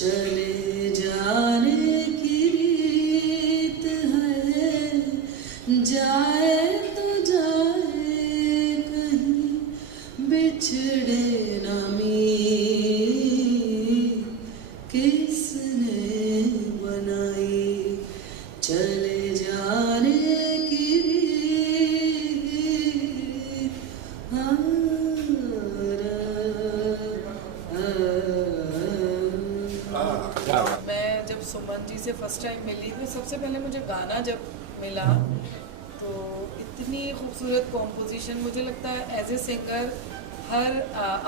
चले जाने की रीत है, जाए तो जाए कहीं बिछड़े ना मीत किसने बनाई। चले जाने की रीत मैं जब सुमन जी से फर्स्ट टाइम मिली तो सबसे पहले मुझे गाना जब मिला तो इतनी खूबसूरत कॉम्पोजिशन, मुझे लगता है एज ए सिंगर हर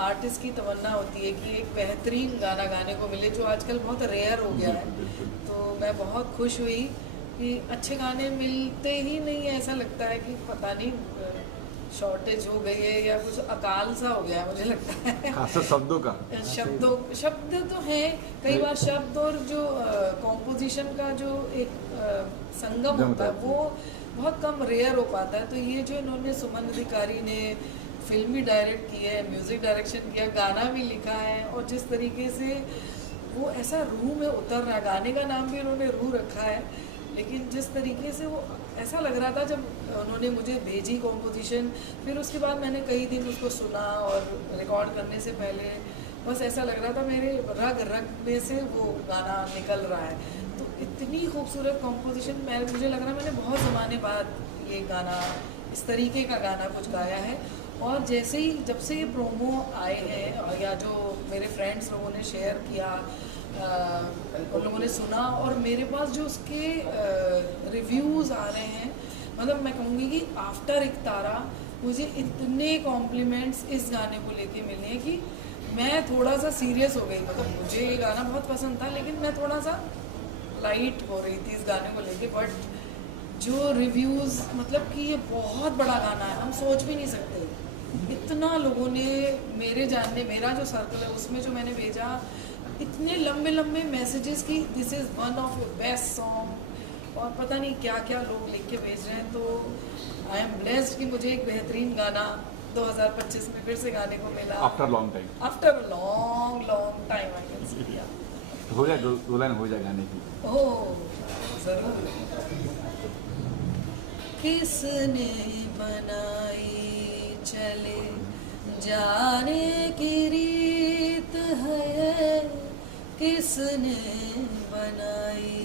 आर्टिस्ट की तमन्ना होती है कि एक बेहतरीन गाना गाने को मिले, जो आजकल बहुत रेयर हो गया है। तो मैं बहुत खुश हुई कि अच्छे गाने मिलते ही नहीं है, ऐसा लगता है कि पता नहीं शॉर्टेज हो गई है या कुछ अकाल सा हो गया है, मुझे लगता है। खासकर शब्दों का शब्द तो हैं, कई बार शब्द और जो कॉम्पोजिशन का जो एक संगम होता है वो बहुत कम रेयर हो पाता है। तो ये जो इन्होंने सुमन अधिकारी ने फिल्म भी डायरेक्ट की है, म्यूज़िक डायरेक्शन किया, गाना भी लिखा है, और जिस तरीके से वो ऐसा रूह में उतर रहा है, गाने का नाम भी उन्होंने रूह रखा है, लेकिन जिस तरीके से वो ऐसा लग रहा था जब उन्होंने मुझे भेजी कॉम्पोजिशन, फिर उसके बाद मैंने कई दिन उसको सुना और रिकॉर्ड करने से पहले बस ऐसा लग रहा था मेरे रग रग में से वो गाना निकल रहा है। तो इतनी खूबसूरत कॉम्पोजिशन, मुझे लग रहा है मैंने बहुत ज़माने बाद ये गाना, इस तरीके का गाना कुछ गाया है। और जैसे ही जब से ये प्रोमो आए हैं या जो मेरे फ्रेंड्स लोगों ने शेयर किया, उन लोगों ने सुना, और मेरे पास जो उसके रिव्यूज़ आ रहे हैं, मतलब मैं कहूँगी कि आफ्टर एक तारा मुझे इतने कॉम्प्लीमेंट्स इस गाने को लेके मिले हैं कि मैं थोड़ा सा सीरियस हो गई। मतलब मुझे ये गाना बहुत पसंद था, लेकिन मैं थोड़ा सा लाइट हो रही थी इस गाने को लेके। बट जो रिव्यूज़, मतलब कि ये बहुत बड़ा गाना है, हम सोच भी नहीं सकते। इतना लोगों ने मेरे जानने, मेरा जो सर्कल है उसमें जो मैंने भेजा, इतने लंबे लंबे मैसेजेस कि this is one of your best song, और पता नहीं क्या क्या लोग लिख के भेज रहे हैं। तो आई एम ब्लेस्ड कि मुझे एक बेहतरीन गाना 2025 में फिर से गाने को मिला, after long time time I can say. हो जाए दो लाइन हो जाए गाने की। ओह ज़रूर। किसने बनाई चले जाने की रीत है, किसने बनाई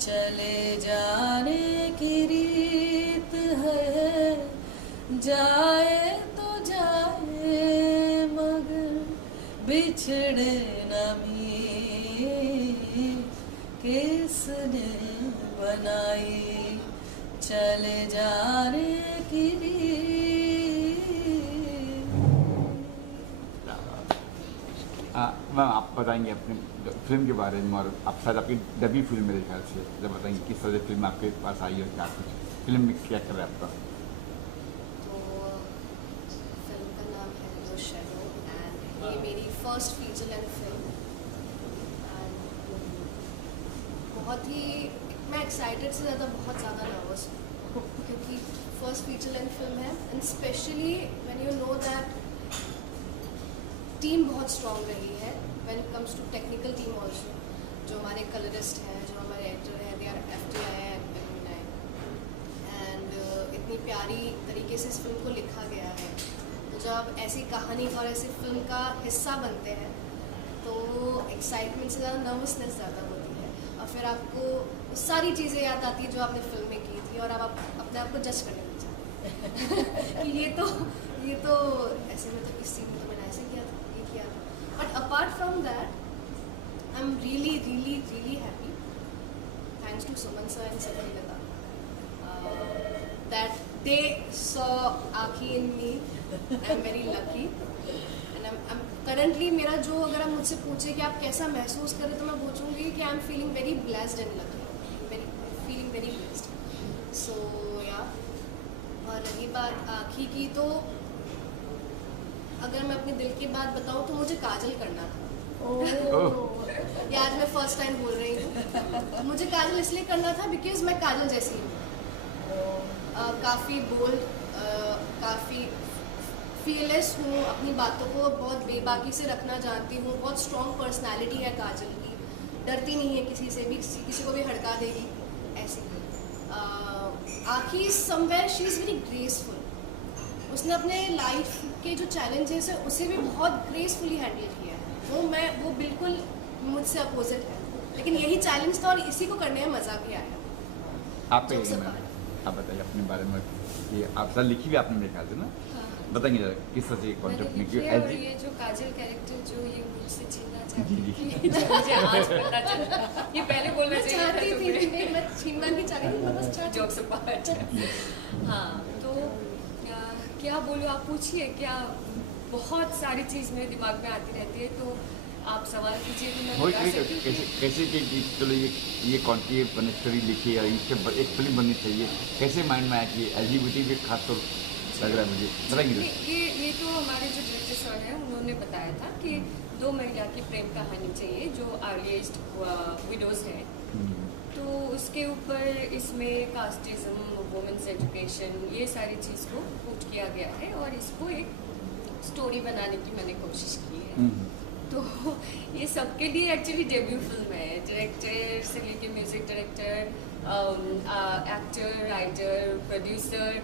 चले जाने की रीत है, जाए तो जाए मगर बिछड़े न मीत किसने बनाई चले जाने की मैम आप बताएंगे अपनी फिल्म के बारे में, और आप शायद आपकी डेब्यू फिल्म मेरे ख्याल से, जब बताएंगे किस तरह से फिल्म आपके पास आई और क्या कुछ फिल्म में क्या कर रहा है आपका। तो फिल्म का नाम है द शैडो, एंड ये मेरी first feature length film. And बहुत ही, मैं एक्साइटेड से ज़्यादा बहुत ज़्यादा नर्वस हूँ, क्योंकि फर्स्ट फीचर लेंथ फिल्म है, and specially when you know that team बहुत स्ट्रॉन्ग रही है when it comes to technical team also. जो हमारे कलरिस्ट हैं, जो हमारे एक्टर हैं, दे आर FTI एंड इतनी प्यारी तरीके से इस फिल्म को लिखा गया है। तो जब ऐसी कहानी और ऐसी फिल्म का हिस्सा बनते हैं तो एक्साइटमेंट से ज़्यादा नर्वसनेस ज़्यादा होती है, और फिर आपको वो सारी चीज़ें याद आती है जो आपने फिल्म में की थी, और अब आप अपने आप को जज करने लग जाते हैं कि ये तो ऐसे में, तो इस सीन में तो मैंने ऐसे किया था, ये किया था। But apart from that I am really really really happy, thanks to Suman sir and Safalta, that they saw Aakhi in me. I'm very lucky, and I'm currently, मेरा जो, अगर आप मुझसे पूछे कि आप कैसा महसूस करें, तो मैं पूछूंगी कि I'm feeling very blessed and lucky, feeling very blessed. So yeah, और रही बात आँखी की, तो अगर मैं अपने दिल की बात बताऊँ तो मुझे काजल करना था। ये आज मैं फर्स्ट टाइम बोल रही हूँ। मुझे काजल इसलिए करना था बिकॉज मैं काजल जैसी हूँ, काफ़ी बोल्ड, काफ़ी फीयरलेस हूँ, अपनी बातों को बहुत बेबाकी से रखना जानती हूँ, बहुत स्ट्रॉन्ग पर्सनालिटी है काजल की, डरती नहीं है किसी से भी, किसी को भी हड़का देगी ऐसी। आखिर somewhere she is very graceful, उसने अपने लाइफ के जो चैलेंजेस है उसे भी बहुत ग्रेसफुली हैंडल किया है। वो बिल्कुल मुझसे अपोजिट है, लेकिन यही चैलेंज था और इसी को करने में मज़ा भी आया। आपका जब ये से मैम, आप बताइए अपने बारे में कि आप सर लिखी भी आपने देखा था ना, बताएंगे जरा किस तरह से मैंने कॉन्सेप्ट में लिखी कि है, और ये जो काजल कैरेक्टर जो ये मुझसे छीनना चाहती जी, जी। थी, जो मुझे आज पता चला, ये पहले बोलना मैं चाहिए था चाहती थी तुम्हें। नहीं, मैं छीनना नहीं चाह रही थी, मैं बस चाहती जोक्स अपार्ट। हाँ, तो क्या बोलूँ, आप पूछिए क्या, बहुत सारी चीज़ मेरे दिमाग में आती रहती है, तो आप सवाल कीजिए तो मैं वही बता सकती हूँ कि कैसे कि चलो ये कॉन्टी स्टोरी लिखी है, इसके एक फिल्म बननी चाहिए, कैसे माइंड में आया कि एलजीबीटी पे खास तौर लग रहा है मुझे, बताएंगे जरा। ये तो हमारे जो डायरेक्टर सर हैं उन्होंने बताया था कि 2 महिला की प्रेम कहानी चाहिए जो अर्लीस्ट विडोज़ हैं, तो उसके ऊपर इसमें कास्टिज्म, वुमेन्स एजुकेशन, ये सारी चीज़ को पुट किया गया है और इसको एक स्टोरी बनाने की मैंने कोशिश की है। तो ये सबके लिए एक्चुअली डेब्यू फिल्म है, डायरेक्टर से लेके music director, actor, writer, producer,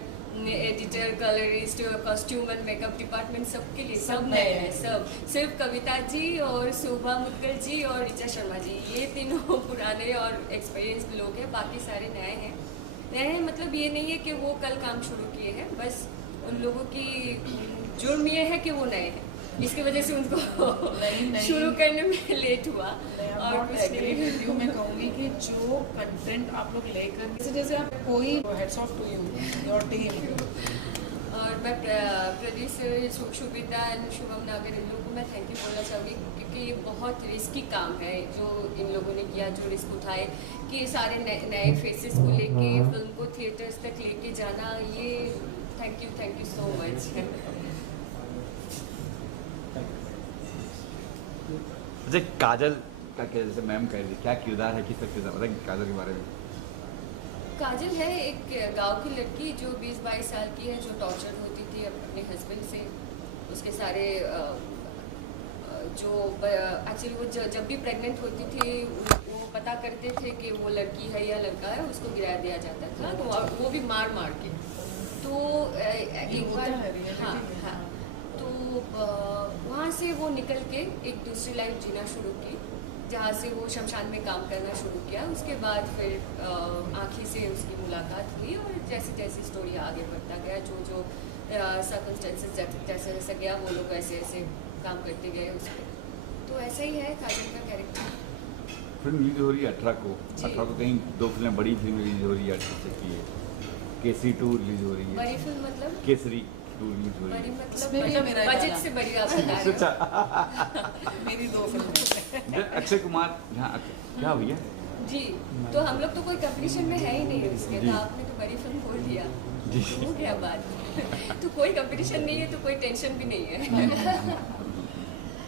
editor, colourist, costume and makeup department, सबके लिए सब नए हैं। सब सिर्फ कविता जी और शोभा मुदगल जी और ऋचा शर्मा जी, ये तीनों पुराने और एक्सपीरियंस लोग हैं, बाकी सारे नए हैं। नए हैं मतलब ये नहीं है कि वो कल काम शुरू किए हैं, बस उन लोगों की जुर्म ये है कि वो नए हैं, इसकी वजह से उनको नहीं। शुरू करने में लेट हुआ। और कुछ नहीं। मैं कहूँगी कि जो कंटेंट आप लोग लेकर जैसे आप कोई hats off to you your team, और मैं प्रोड्यूसर शुभिता एंड शुभम नागर, इन लोगों को मैं थैंक यू बोलना चाहूँगी, क्योंकि ये बहुत रिस्की काम है जो इन लोगों ने किया, जो रिस्क उठाए कि सारे नए फेसेस को लेके फिल्म को थिएटर्स तक लेके जाना, ये थैंक यू सो मच। अच्छा, काजल का क्या, जैसे मैम कह रही, क्या किरदार है, किस तरह किरदार, बताएंगे काजल के बारे में। काजल है एक गांव की लड़की जो 20-22 साल की है, जो टॉर्चर होती थी अपने हस्बैंड से, उसके सारे जो एक्चुअली वो जब भी प्रेग्नेंट होती थी वो पता करते थे कि वो लड़की है या लड़का है, उसको गिरा दिया जाता था, तो वो भी मार के। तो एक बार हाँ, तो वहाँ से वो निकल के एक दूसरी लाइफ जीना शुरू की, जहाँ से वो शमशान में काम करना शुरू किया। उसके बाद फिर आँखी से उसकी मुलाकात हुई और जैसे जैसे स्टोरी आगे बढ़ता गया, जो सर्कमस्टेंसेस जैसे जैसे गया, वो लोग ऐसे ऐसे काम करते गए उस पर। तो ऐसा ही है काजल का कैरेक्टर। फिल्म रिलीज हो रही है 18 को, 18 को कहीं 2 फिल्में बड़ी फिल्म रिलीज हो रही है, की है केसरी 2 रिलीज हो रही है। बड़ी फिल्म मतलब केसरी 2 रिलीज हो रही बड़ी है। इसमें भी मतलब मेरा बजट गाना। से बड़ी आप बता रहे हो। अच्छा, मेरी 2 फिल्में अक्षय कुमार यहाँ क्या भैया, जी, तो हम लोग तो कोई कंपटीशन में है ही नहीं उसके, जी। तो आपने तो बड़ी फिल्म बोल दिया, जी। हो गया बात। तो कोई कंपटीशन नहीं है तो कोई टेंशन भी नहीं है।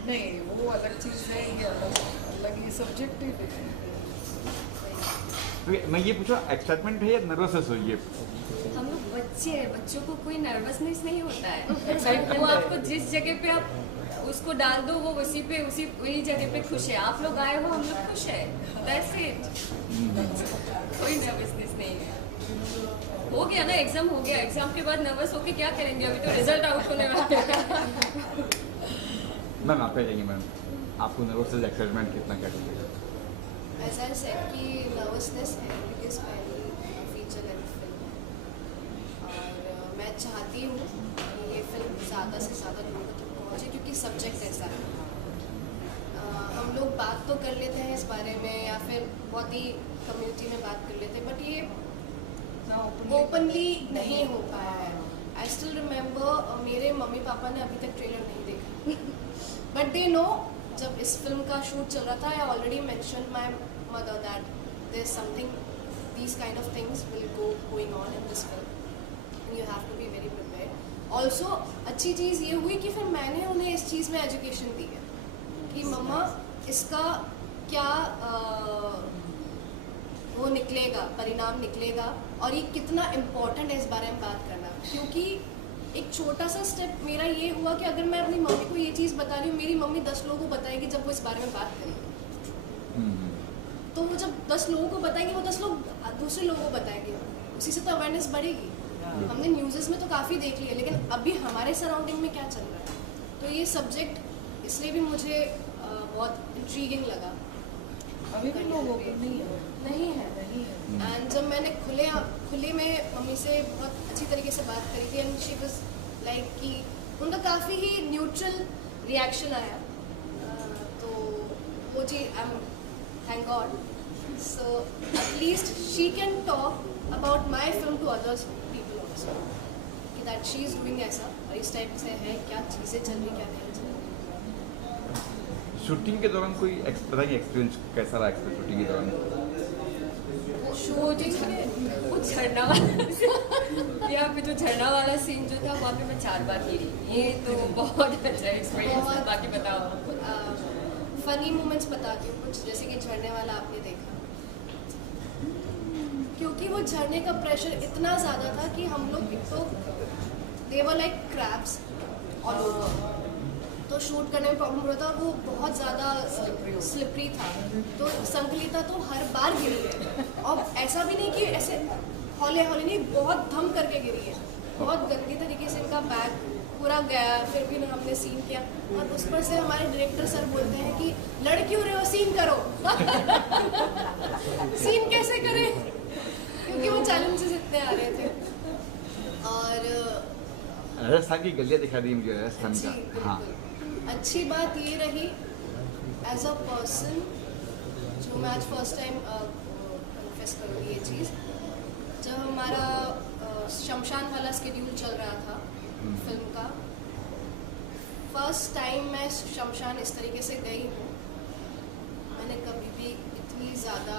नहीं, वो अलग चीज़ है, ये अलग ये सब्जेक्टिव है। तो मैं ये पूछा, एक्साइटमेंट है या नर्वसनेस हो ये? हम लोग बच्चे हैं, बच्चों को कोई नर्वसनेस नहीं होता है। वो आपको जिस जगह पे आप उसको डाल दो, वो वही जगह पे खुश है। आप लोग आए हो, हम लोग खुश है, दैट्स इट। कोई नर्वसनेस नहीं है। हो गया ना, एग्जाम हो गया, एग्जाम के बाद नर्वस होके क्या करेंगे, अभी तो रिजल्ट आउट होने वाला है। मैम आप कहेंगे मैम, आपको नर्वसनेस एक्साइटमेंट कितना क्या करेगा? As I said कि नर्वसनेस है बिकॉज पहली फीचर लेंथ फिल्म है और मैं चाहती हूँ कि ये फिल्म ज़्यादा से ज़्यादा लोगों तक पहुँचे, क्योंकि सब्जेक्ट ऐसा है। हम लोग बात तो कर लेते हैं इस बारे में या फिर बहुत ही कम्युनिटी में बात कर लेते हैं, बट ये ओपनली नहीं हो पाया है। आई स्टिल रिमेंबर मेरे मम्मी पापा ने अभी तक ट्रेलर नहीं देखा, बट दे नो जब इस फिल्म का शूट चल रहा था, I already mention my mother that there is something, these kind of things will going on in this film, you have to be very prepared. Also अच्छी चीज़ ये हुई कि फिर मैंने उन्हें इस चीज़ में एजुकेशन दी है कि मम्मा इसका क्या वो निकलेगा, परिणाम निकलेगा, और ये कितना इम्पोर्टेंट है इस बारे में बात करना, क्योंकि एक छोटा सा स्टेप मेरा ये हुआ कि अगर मैं अपनी मम्मी को ये चीज़ बता रही हूँ, मेरी मम्मी 10 लोगों को बताएगी जब वो इस बारे में बात करेगी। तो वो जब 10 लोगों को बताएंगे, वो 10 लोग दूसरे लोगों को बताएंगे, उसी से तो अवेयरनेस बढ़ेगी। हमने न्यूज़ में तो काफ़ी देख लिया, लेकिन अभी हमारे सराउंडिंग में क्या चल रहा है, तो ये सब्जेक्ट इसलिए भी मुझे बहुत इंट्रीगिंग लगा। अभी भी लोगों को नहीं है। एंड जब मैंने खुले में मम्मी से बहुत अच्छी तरीके से बात करी थी, एंड शी वाज लाइक कि उनका काफ़ी ही न्यूट्रल रिएक्शन आया। तो वो चीज़ I am thank God, so at least she can talk about my film to others people also, कि दैट शी इज़ डूइंग ऐसा, और इस टाइप से है, क्या चीज़ें चल रही, क्या नहीं चल रही। शूटिंग के दौरान कोई बताइए एक्सपीरियंस कैसा रहा शूटिंग के दौरान? शूटिंग में वो झरना वाला यहाँ पे जो झरना वाला सीन जो था वहाँ पे मैं 4 बार गिरी। ये तो बहुत अच्छा एक्सपीरियंस था। बाकी बताओ। फनी मोमेंट्स बताती हूँ कुछ, जैसे कि झरने वाला आपने देखा, क्योंकि वो झरने का प्रेशर इतना ज़्यादा था कि हम लोग तो they were like crabs all over, तो शूट करने में प्रॉब्लम हो रहा था। वो बहुत ज़्यादा स्लिपरी था, तो संकलिता तो हर बार गिरी है, और ऐसा भी नहीं कि ऐसे हौले हौले नहीं, बहुत धम करके गिरी है। बहुत गंदी तरीके से इनका बैग पूरा गया, फिर भी हमने सीन किया, और उस पर से हमारे डायरेक्टर सर बोलते हैं कि लड़ क्यों रहे हो, सीन करो। सीन कैसे करें, क्योंकि वो चैलेंजेस इतने आ रहे थे। और राजस्थान की गलियाँ दिखा दी मुझे राजस्थान अच्छी, का। हाँ, अच्छी बात ये रही एज अ पर्सन, जो मैं आज फर्स्ट टाइम कन्फेस करूँगी ये चीज़, जब हमारा शमशान वाला स्केड्यूल चल रहा था फिल्म का, फर्स्ट टाइम मैं शमशान इस तरीके से गई हूँ। मैंने कभी भी इतनी ज़्यादा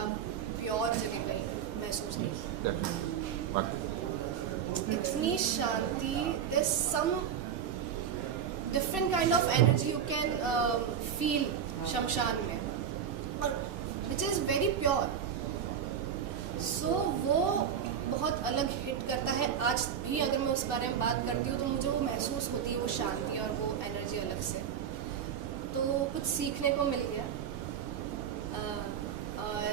प्योर जगह कहीं महसूस नहीं की, definitely. वाकई। इतनी शांति, there's some different kind of energy you can feel शमशान में, और which is very pure, so वो बहुत अलग हिट करता है। आज भी अगर मैं उस बारे में बात करती हूँ तो मुझे वो महसूस होती है, वो शांति और वो एनर्जी अलग से, तो कुछ सीखने को मिल गया। और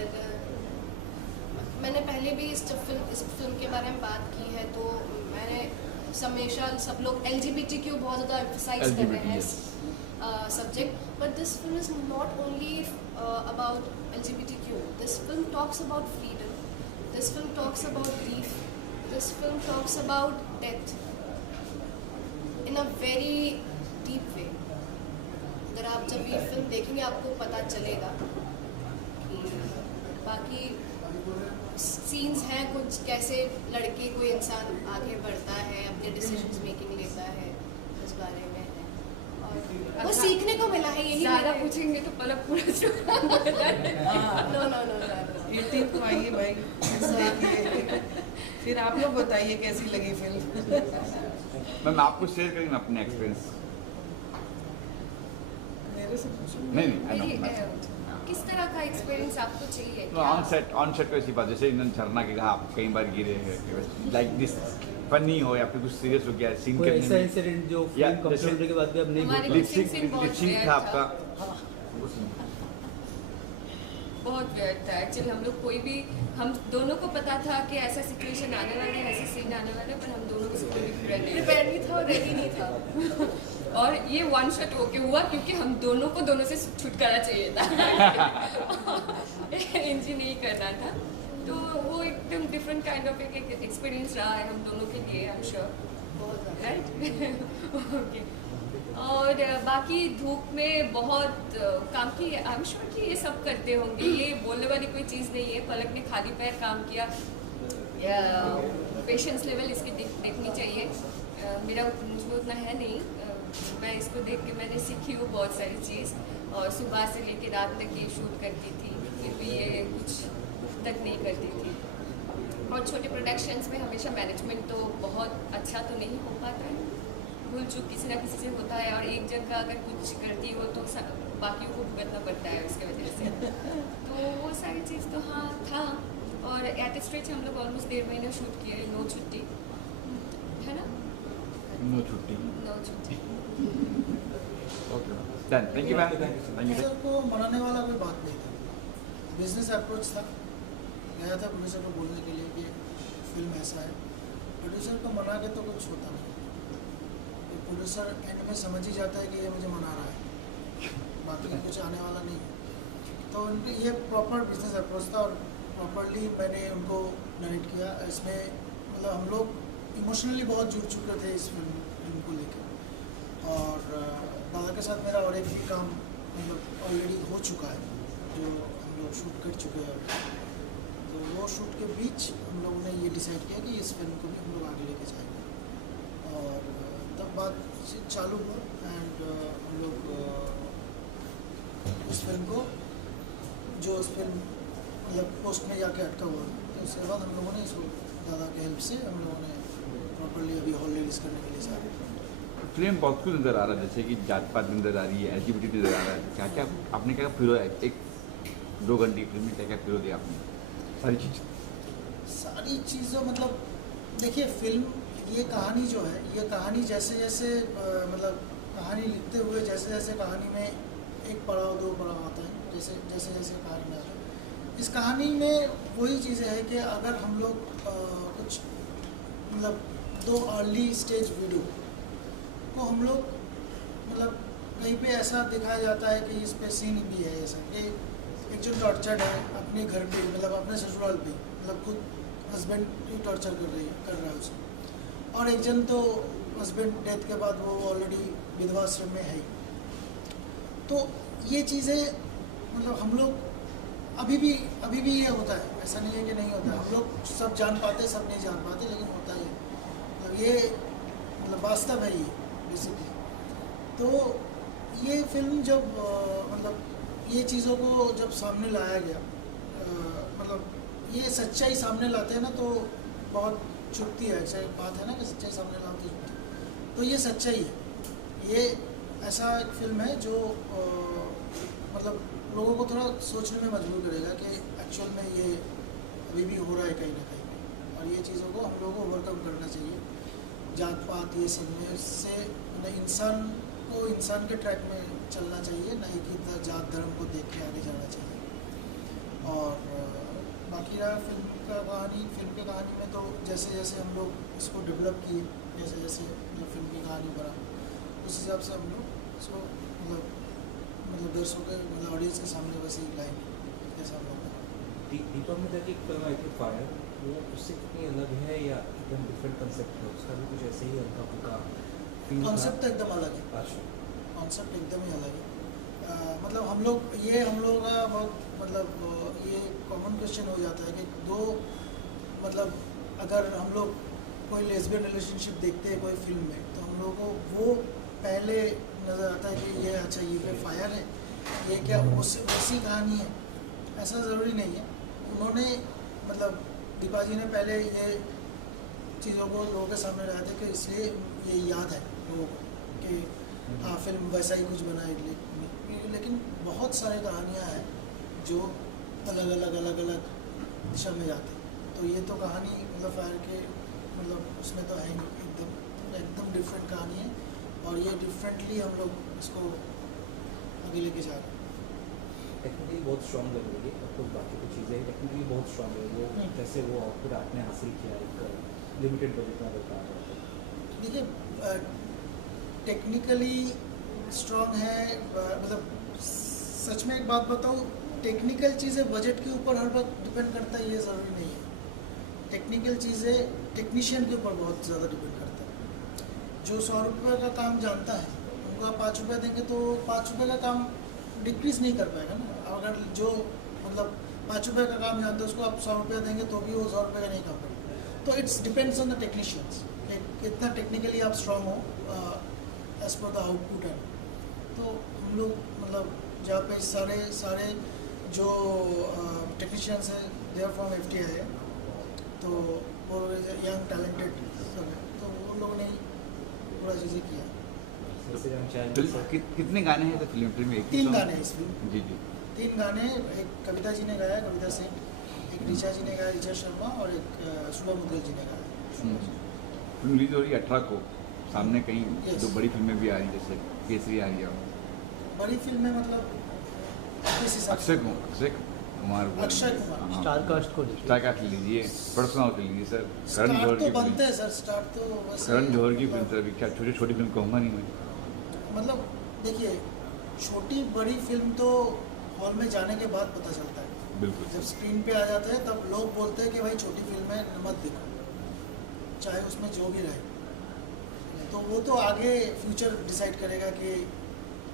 मैंने पहले भी इस फिल्म के बारे में बात की है, तो मैंने हमेशा सब लोग LGBTQ बहुत ज़्यादा एम्फसाइज कर रहे हैं subject, but this film is not only about LGBTQ. This film talks about freedom, this film talks about grief, this film talks about death in a very deep way. अगर आप जब ये film देखेंगे आपको पता चलेगा कि बाकी सीन्स हैं कुछ, कैसे लड़के कोई इंसान आगे बढ़ता है, अपने डिसीजंस मेकिंग लेता है, इस बारे में है, और वो सीखने को मिला है। यही ज़्यादा मेरा- पूछेंगे तो पलक पूरा नो नो नो नो। 18 को आइए भाई, देखिए। फिर आप लोग बताइए कैसी लगी फिल्म। मैम आपको शेयर करेंगे अपने एक्सपीरियंस? मेरे से पूछो। नहीं मेरी, किस तरह का एक्सपीरियंस आपको चाहिए? ऑन सेट को ऐसी बात, जैसे इन्होंने झरना के कहा आप कई बार गिरे हैं, लाइक दिस फनी हो या फिर कुछ सीरियस हो गया सीन कोई करने ऐसा में, इंसिडेंट जो या फिल्म कंप्लीट होने के बाद भी आप नहीं हमारे भूल लिप-सिंक बहुत लिपसिंक weird था था। आपका? बहुत वेयर था एक्चुअली। हम लोग कोई भी, हम दोनों को पता था कि ऐसा सिचुएशन आने वाला है, ऐसे सीन आने वाला है, पर हम दोनों को कोई भी प्रिपेयर नहीं प्रिपेयर नहीं था और रेडी नहीं था। और ये वन शॉट होके हुआ क्योंकि हम दोनों को दोनों से छुटकारा चाहिए था। एनजी नहीं करना था, तो वो एकदम डिफरेंट काइंड ऑफ एक एक्सपीरियंस रहा है हम दोनों के लिए, आई एम श्योर। बहुत राइट ओके। और बाकी धूप में बहुत काम की, आई एम श्योर कि ये सब करते होंगे, ये बोलने वाली कोई चीज़ नहीं है। पलक ने खाली पैर काम किया, पेशेंस लेवल इसकी देखनी चाहिए। मेरा मुझको उतना है नहीं, मैं इसको देख के मैंने सीखी हूँ बहुत सारी चीज़, और सुबह से लेकर रात तक ये शूट करती थी, फिर भी ये कुछ तक नहीं करती थी। और छोटे प्रोडक्शंस में हमेशा मैनेजमेंट तो बहुत अच्छा तो नहीं हो पाता है, भूल चूक किसी ना किसी से होता है, और एक जगह अगर कुछ करती हो तो बाकियों को भुगतना पड़ता है उसके वजह से। तो वो सारी चीज़ तो हाँ था। और एट स्ट्रेच हम लोग ऑलमोस्ट 1.5 महीने शूट किए, नो छुट्टी, है ना? नो छुट्टी। नो छुट्टी। Okay done, thank you ma'am, thank you. Producer को मनाने वाला कोई बात नहीं था, बिजनेस अप्रोच था। गया था प्रोड्यूसर को बोलने के लिए कि फिल्म ऐसा है, प्रोड्यूसर को मना के तो कुछ होता नहीं। तो प्रोड्यूसर एंड में समझ ही जाता है कि ये मुझे मना रहा है, बाकी कुछ आने वाला नहीं है। तो उनके ये प्रॉपर बिजनेस अप्रोच था और प्रॉपरली मैंने उनको डायरेक्ट किया। इसमें मतलब हम लोग इमोशनली बहुत जुड़ चुके थे इस फिल्म को लेकर। और दादा के साथ मेरा और एक भी काम मतलब ऑलरेडी हो चुका है, जो हम लोग शूट कर चुके हैं। तो वो शूट के बीच हम लोगों ने ये डिसाइड किया कि इस फिल्म को भी हम लोग आगे लेके जाएंगे। और तब बात चालू हुआ एंड हम लोग इस फिल्म को जो उस फिल्म मतलब पोस्ट में जाके अटका हुआ, तो उसके बाद हम लोगों ने इसको दादा के हेल्प से हम लोगों ने प्रॉपरली अभी हॉल रिलीज़ करने के लिए चाहा। फिल्म बहुत कुछ नज़र आ रहा है, जैसे कि जात पात नज़र आ रही है, LGBT नज़र आ रहा है। क्या क्या आपने क्या फिरो है एक 2 घंटे की फिल्म में, क्या क्या फिरो दिया आपने? सारी चीज़ों मतलब देखिए, फिल्म ये कहानी जो है, ये कहानी जैसे जैसे मतलब कहानी लिखते हुए जैसे जैसे कहानी में एक पड़ाव 2 पड़ाव आता है, जैसे जैसे जैसे कहानी में आता है। इस कहानी में वही चीज़ें हैं कि अगर हम लोग कुछ मतलब 2 अर्ली स्टेज वीडियो को हम लोग मतलब कहीं पे ऐसा दिखाया जाता है कि इस पे सीन भी है ऐसा कि एक जो टॉर्चर्ड है अपने घर पे, मतलब अपने ससुराल पे, मतलब खुद हस्बैंड ही टॉर्चर कर रहा है उसे, और एक जन तो हस्बैंड डेथ के बाद वो ऑलरेडी विधवा आश्रम में है ही। तो ये चीज़ें मतलब हम लोग अभी भी ये होता है, ऐसा नहीं है कि नहीं होता है। हम लोग सब जान पाते, सब नहीं जान पाते, लेकिन होता है मतलब ये मतलब वास्तव है ये बेसिकली। तो ये फिल्म जब मतलब ये चीज़ों को जब सामने लाया गया, मतलब ये सच्चाई सामने लाते हैं ना तो बहुत चुभती है, ऐसा बात है ना कि सच्चाई सामने लाते चुभती। तो ये सच्चाई है, ये ऐसा एक फिल्म है जो मतलब लोगों को थोड़ा सोचने में मजबूर करेगा कि एक्चुअल में ये अभी भी हो रहा है कहीं ना कहीं, और ये चीज़ों को हम लोगों को ओवरकम करना चाहिए। जात पात ये सब में से मतलब इंसान को इंसान के ट्रैक में चलना चाहिए, नहीं कि जात धर्म को देख के आगे जाना चाहिए। और बाकी रहा फिल्म की कहानी में तो जैसे जैसे हम लोग इसको डेवलप किए, जैसे जैसे मतलब फिल्म की कहानी बढ़ा, उस हिसाब से हम लोग इसको मतलब दर्शकों के मतलब ऑडियंस के सामने वैसे ही लाएंगे जैसा हम लोग। दीपक में की फिल्म आई थी फायर, वो उससे कितनी अलग है या एकदम डिफरेंट कंसेप्ट है उसका? भी कुछ ऐसे ही हल्का फुल्का कॉन्सेप्ट तो एकदम अलग है। अच्छा, कॉन्सेप्ट एकदम ही अलग है। मतलब हम लोगों का बहुत मतलब ये कॉमन क्वेश्चन हो जाता है कि 2 मतलब अगर हम लोग कोई लेस्बियन रिलेशनशिप देखते हैं कोई फिल्म में, तो हम लोग को वो पहले नज़र आता है कि ये अच्छा ये पे फायर है, ये क्या उसी कहानी है। ऐसा ज़रूरी नहीं है। उन्होंने मतलब दीपा जी ने पहले ये चीज़ों को लोगों के सामने लाया था कि इसलिए ये याद है लोगों को कि हाँ फिल्म वैसा ही कुछ बनाए। लेकिन बहुत सारी कहानियाँ हैं जो अलग अलग दिशा में जाती हैं। तो ये तो कहानी मतलब फायर के मतलब उसमें तो है नहीं, एकदम डिफरेंट कहानी है, और ये डिफरेंटली हम लोग इसको आगे लेके जा रहे हैं। टेक्निकली बहुत स्ट्रॉन्ग लग रही है, कुछ बाकी कुछ चीज़ें टेक्निकली बहुत स्ट्रॉन्ग है। वो जैसे वो आउटपुट आपने हासिल किया एक लिमिटेड बजट में बता रहा था। देखिए टेक्निकली स्ट्रॉन्ग है, मतलब सच में एक बात बताऊँ, टेक्निकल चीज़ें बजट के ऊपर हर वक्त डिपेंड करता है, ये ज़रूरी नहीं है। टेक्निकल चीज़ें टेक्नीशियन के ऊपर बहुत ज़्यादा डिपेंड करता है। जो 100 रुपये का काम जानता है उनको आप 5 रुपये देंगे तो 5 रुपये का काम डिक्रीज़ नहीं कर पाएगा ना। अगर जो मतलब 5 रुपये का काम जानता है उसको आप 100 रुपये देंगे तो भी वो 100 रुपये का नहीं कर पाएगा। तो it's depends on the technicians, कितना टेक्निकली आप स्ट्रॉन्ग हो एज पर द आउटपुट है। तो हम लोग मतलब जहाँ पे सारे जो टेक्नीशियंस हैं दे आर फ्रॉम FTI है, तो वो यंग टैलेंटेड सब है, तो उन लोगों ने पूरा चीज़ें किया। जैसे हम चाहे कितने गाने हैं तो फिल्म में? 3 गाने हैं इस फिल्म। जी 3 गाने, एक कविता जी ने गाया, कविता सिंह, एक ऋचा जी ने गाया, ऋचा शर्मा, और एक शुभम मुदगल जी ने गाया। फिल्म रिलीज हो रही है 18 को, सामने कहीं Yes. 2 बड़ी फिल्में भी आ रही हैं, जैसे केसरी आ रही है, बड़ी फिल्में मतलब किस हिसाब अक्षय से? कुमार बोलेंगे। अक्षय कुमार। हाँ। स्टार कास्ट को लेके। स्टार कास्ट ले लीजिए, प्रोडक्शन हाउस ले लीजिए सर, करण स्टार्ट जौहर तो की बनते फिल्म, हैं सर, स्टार्ट तो वैसे करण जौहर की फिल्म मतलब- सर, अभी क्या छोटी छोटी फिल्म कहूँगा नहीं मैं। मतलब देखिए, छोटी बड़ी फिल्म तो हॉल में जाने के बाद पता चलता है। बिल्कुल जब सर, स्क्रीन पे आ जाते हैं तब लोग बोलते हैं कि भाई छोटी फिल्म है, मत देखो, चाहे उसमें जो भी रहे। तो वो तो आगे फ्यूचर डिसाइड करेगा कि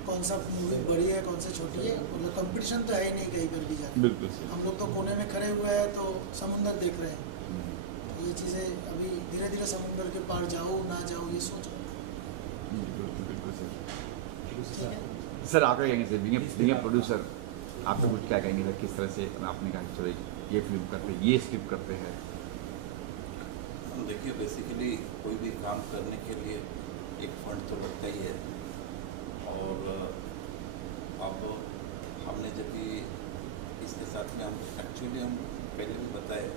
कौन सा मूवी बड़ी है, कौन सा छोटी है। मतलब कंपटीशन तो है ही नहीं कहीं पर भी जाके। बिल्कुल सर। हम लोग तो कोने में खड़े हुए हैं तो समुंदर देख रहे हैं। तो ये चीज़ें अभी धीरे धीरे समुंदर के पार जाओ ना जाओ ये सोचो। बिल्कुल बिल्कुल सर। ठीक है। सर आप क्या कहेंगे सर, बीइंग प्रोड्यूसर आप तो कुछ क्या कहेंगे सर, किस तरह से आपने कहा कि चलो ये फिल्म करते हैं, ये स्क्रिप्ट करते हैं? देखिए बेसिकली कोई भी काम करने के लिए एक फंड तो लगता ही है। और अब हमने जब भी इसके साथ में हम एक्चुअली हम पहले भी बताए,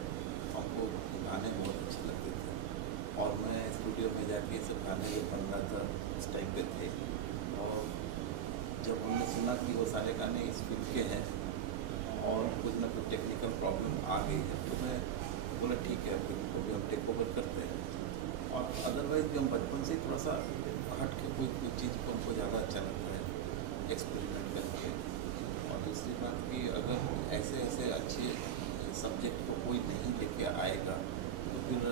हमको गाने बहुत अच्छे लगते थे और मैं स्टूडियो में जाके सब गाने बन रहा था उस टाइम पे थे। और जब हमने सुना कि वो सारे गाने इस फिल्म के हैं और कुछ ना कुछ टेक्निकल प्रॉब्लम आ गई है, तो मैं बोला ठीक है फिल्म को भी हम टेक ओवर करते हैं। और अदरवाइज भी हम बचपन से ही थोड़ा सा हट के कोई चीज़ को हमको ज़्यादा अच्छा लगता है एक्सपेरिमेंट करके। और दूसरी बात कि अगर ऐसे ऐसे अच्छे सब्जेक्ट को कोई नहीं लेके आएगा तो फिर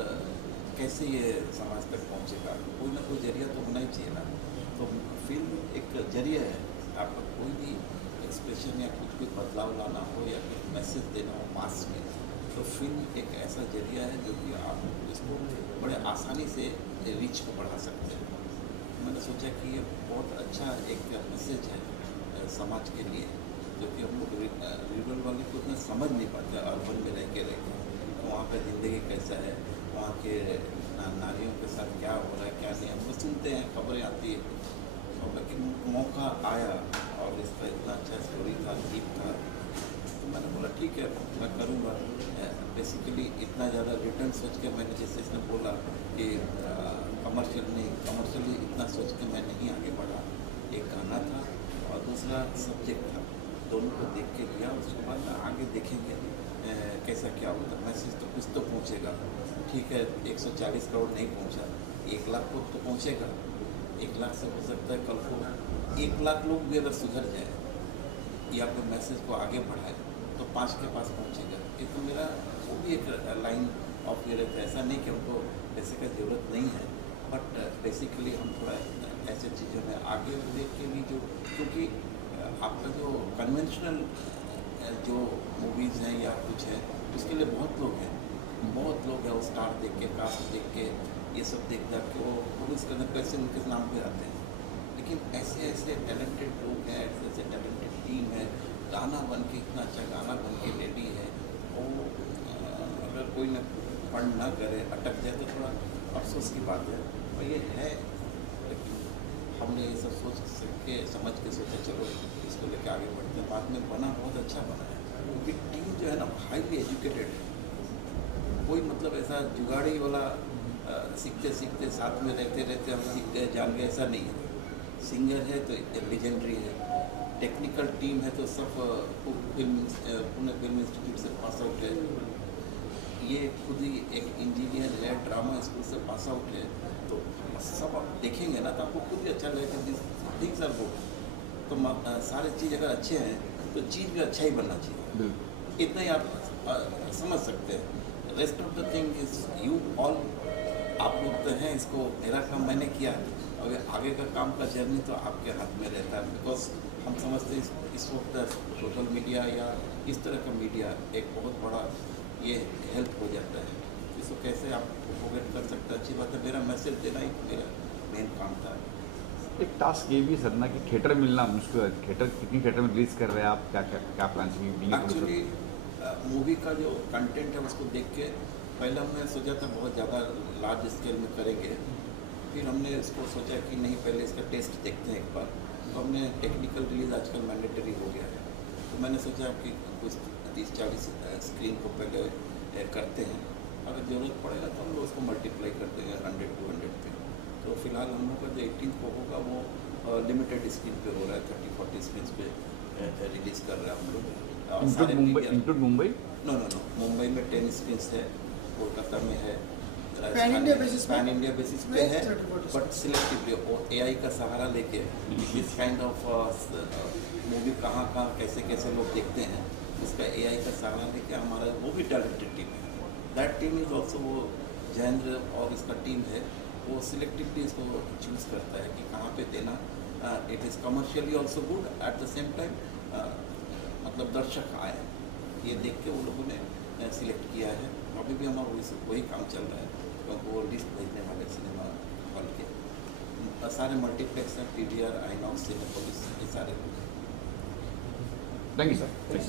कैसे ये समाज तक पहुँचेगा? कोई ना कोई जरिया तो होना ही चाहिए ना। तो फिल्म एक जरिया है, आपका कोई भी एक्सप्रेशन या कुछ भी बदलाव लाना हो या कुछ मैसेज देना हो मास में, तो फिल्म एक ऐसा जरिया है जो कि आप इसको बड़े आसानी से रीच को बढ़ा सकते हैं। मैंने सोचा कि ये बहुत अच्छा एक मैसेज है समाज के लिए, जो कि हम लोग रूरल वाले को उतना समझ नहीं पाते, अर्बन में रह के तो वहाँ पर ज़िंदगी कैसा है, वहाँ के नारियों के साथ क्या हो रहा है क्या नहीं, हम लोग सुनते हैं, खबरें आती है। और लेकिन मौका आया और इसका इतना अच्छा स्टोरी था, गीत था, तो मैंने बोला ठीक है मैं करूँगा। बेसिकली इतना ज़्यादा रिटर्न सोच के मैंने, जैसे इसने बोला कि कमर्शियल नहीं, कमर्शियली इतना सोच के मैं नहीं आगे बढ़ा। एक गाना था और दूसरा सब्जेक्ट था, दोनों को देख के किया। उसके बाद में आगे देखेंगे कैसा क्या होता, मैसेज तो कुछ तो पहुँचेगा। ठीक है 140 करोड़ नहीं पहुँचा, 1 लाख को तो पहुँचेगा। 1 लाख से हो सकता है कल को 1 लाख लोग भी अगर सुधर जाए या कोई मैसेज को आगे बढ़ाए तो 5 के पास पहुँचेगा। ये तो मेरा वो भी एक लाइन ऑफ ये रहता है। ऐसा नहीं कि हमको पैसे का ज़रूरत नहीं है, बट बेसिकली हम थोड़ा ऐसे चीज़ों में आगे देख के भी जो, क्योंकि आपका जो कन्वेंशनल जो मूवीज़ हैं या कुछ है उसके लिए बहुत लोग हैं वो स्टार देख के, कास्ट देख के, ये सब देख दाख के वो मूवीज़ करने पैसे उनके नाम पे आते हैं। लेकिन ऐसे ऐसे टैलेंटेड लोग हैं, ऐसे ऐसे टैलेंटेड टीम है, गाना बन के इतना अच्छा गाना बन के रेडी है, वो अगर कोई न फंड ना करे, अटक जाए तो थोड़ा अफसोस की बात है। और ये है, लेकिन हमने ये सब सोच के समझ के सोचा चलो इसको लेके आगे बढ़ते हैं। बाद में बना बहुत अच्छा बना है, क्योंकि टीम जो है ना हाईली एजुकेटेड है। कोई मतलब ऐसा जुगाड़ी वाला सीखते सीखते साथ में रहते रहते हम सीख गए जान गए, ऐसा नहीं है। सिंगर है तो लेजेंडरी है, टेक्निकल टीम है तो सब पुणे फिल्म इंस्टीट्यूट से पास आउट है, ये खुद ही एक इंजीनियर है, ड्रामा स्कूल से पास आउट है। तो सब आप देखेंगे ना तो आपको खुद भी अच्छा लगेगा कि ठीक सर वो तो सारे चीज़ अगर अच्छे हैं तो चीज़ भी अच्छा ही बनना चाहिए। इतना ही आप समझ सकते हैं। Rest of the thing is you all, आप लोग तो हैं, इसको मेरा काम मैंने किया, अगर आगे का काम का जर्नी तो आपके हाथ में रहता है। बिकॉज हम समझते हैं इस वक्त सोशल मीडिया या इस तरह का मीडिया एक बहुत बड़ा ये हेल्प हो जाता है। इसको कैसे आप प्रोपोगेट कर सकते हैं, अच्छी बात है। मेरा मैसेज देना ही मेरा मेन काम था। एक टास्क ये भी सर ना कि थिएटर मिलना मुश्किल है। थिएटर कितनी थिएटर में रिलीज कर रहे हैं आप, क्या क्या क्या प्लान है? एक्चुअली मूवी का जो कंटेंट है उसको देख के पहले हमने सोचा था बहुत ज़्यादा लार्ज स्केल में करेंगे, फिर हमने इसको सोचा कि नहीं पहले इसका टेस्ट देखते हैं एक बार। तो हमने टेक्निकल रिलीज आजकल मैंडेटरी हो गया है, तो मैंने सोचा कि कुछ 30-40 स्क्रीन को पहले करते हैं, अगर ज़रूरत पड़ेगा तो हम लोग उसको मल्टीप्लाई कर देंगे 100-200 पे। तो फिलहाल हम लोग का जो 18 को होगा वो लिमिटेड स्क्रीन पे हो रहा है, 30-40 स्क्रीन पे रिलीज़ कर रहे हैं हम लोग। सारे इंक्लूड मुंबई नो, मुंबई में 10 स्क्रीन है, कोलकाता में है, पैन इंडिया बेसिस पे? पैन इंडिया बेसिस पे है, 30-40 बट सिलेक्टिवली और एआई का सहारा लेके इस काइंड ऑफ मूवी कहाँ कैसे कैसे लोग देखते हैं, इसका एआई का सहारा लेके हमारा वो भी टैलेंटेड टीम है। दैट टीम इज ऑल्सो, वो जैनर और इसका टीम है वो सिलेक्टिवली इसको चूज़ करता है कि कहाँ पे देना। It is commercially also good, at the same time मतलब दर्शक आए ये देख के वो लोगों ने सिलेक्ट किया है। अभी भी हमारा वही काम चल रहा है, क्योंकि वो लिस्ट भेजने वाले सिनेमा हॉल के सारे मल्टीप्लेक्स हैं, PVR, आइनॉक्स, सिनेपोलिस, ये सारे। Thank you sir. थैंक